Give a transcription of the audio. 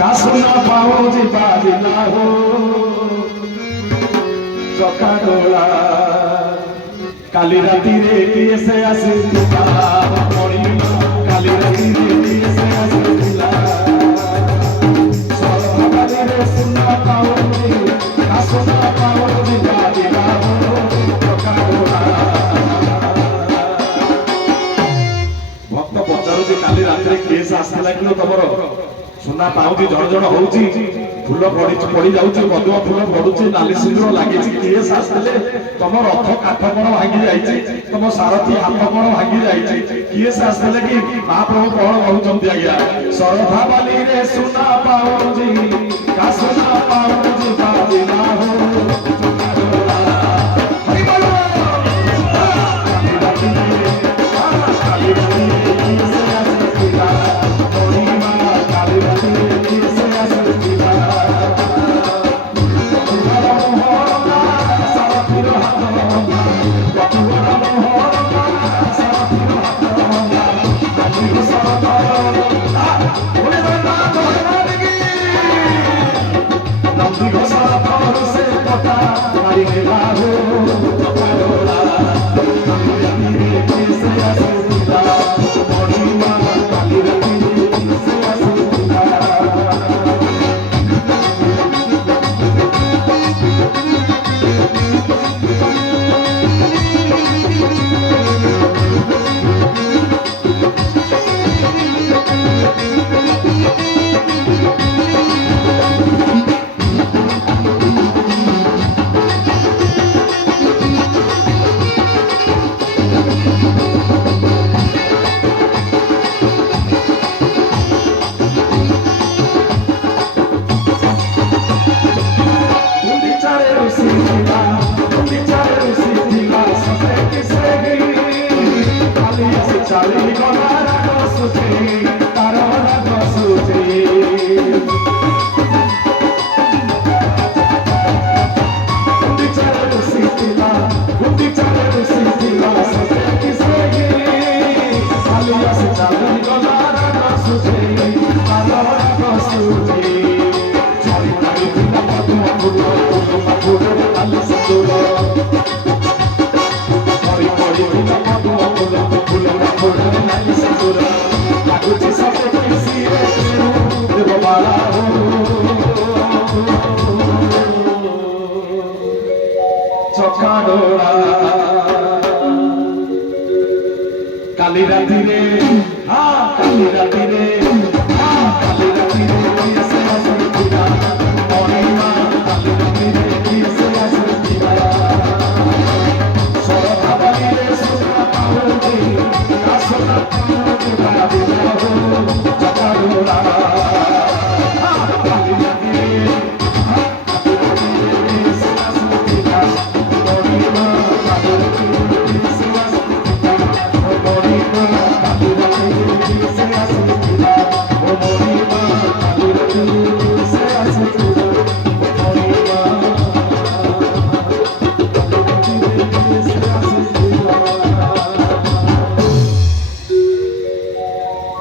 কাশনা পাউজি বাজিলা হো চকা ডোলা কালি রাতিরে কিসে আসিলা মরিলা কালি রাতিরে কিসে আসিলা সরভাবালিরে সুনা পাউজি কাশনা পাউজি বাজিলা হো চকা ডোলা ভক্ত পচারুଛି কালি রাতিরে কেস আসিলা কিলো তমর ସୁନା ପାଉଁଜି ଜଣ ଜଣ ହଉଛି ଫୁଲ ପଡି ଯାଉଛି କଦୁଆ ଫୁଲ ପଡୁଛି ନାଲି ସିନ୍ଦୁର ଲାଗିଛି କିଏ ଆସିଥିଲେ ତମ ରଥ କାଠ କଣ ଭାଙ୍ଗି ଯାଇଛି ତମ ସାରଥୀ ହାତ କଣ ଭାଙ୍ଗି ଯାଇଛି କିଏ ଆସିଥିଲେ କି ମହାପ୍ରଭୁ କଣ କହୁଛନ୍ତି ଆଜ୍ଞା ଶରଧା ବାଲିରେ ସୁନା ପାଉଁଜି କାସୁନା ପାଉଁଜି ବାଜିଲା ହୋ কালি রাতিরে কালি রাতিরে কালি রাতিরে কিসে আসিলা মরিমা কালি রাতিরে কিসে আসিলা সরভাবালিরে সুনা পাউজি কাসনা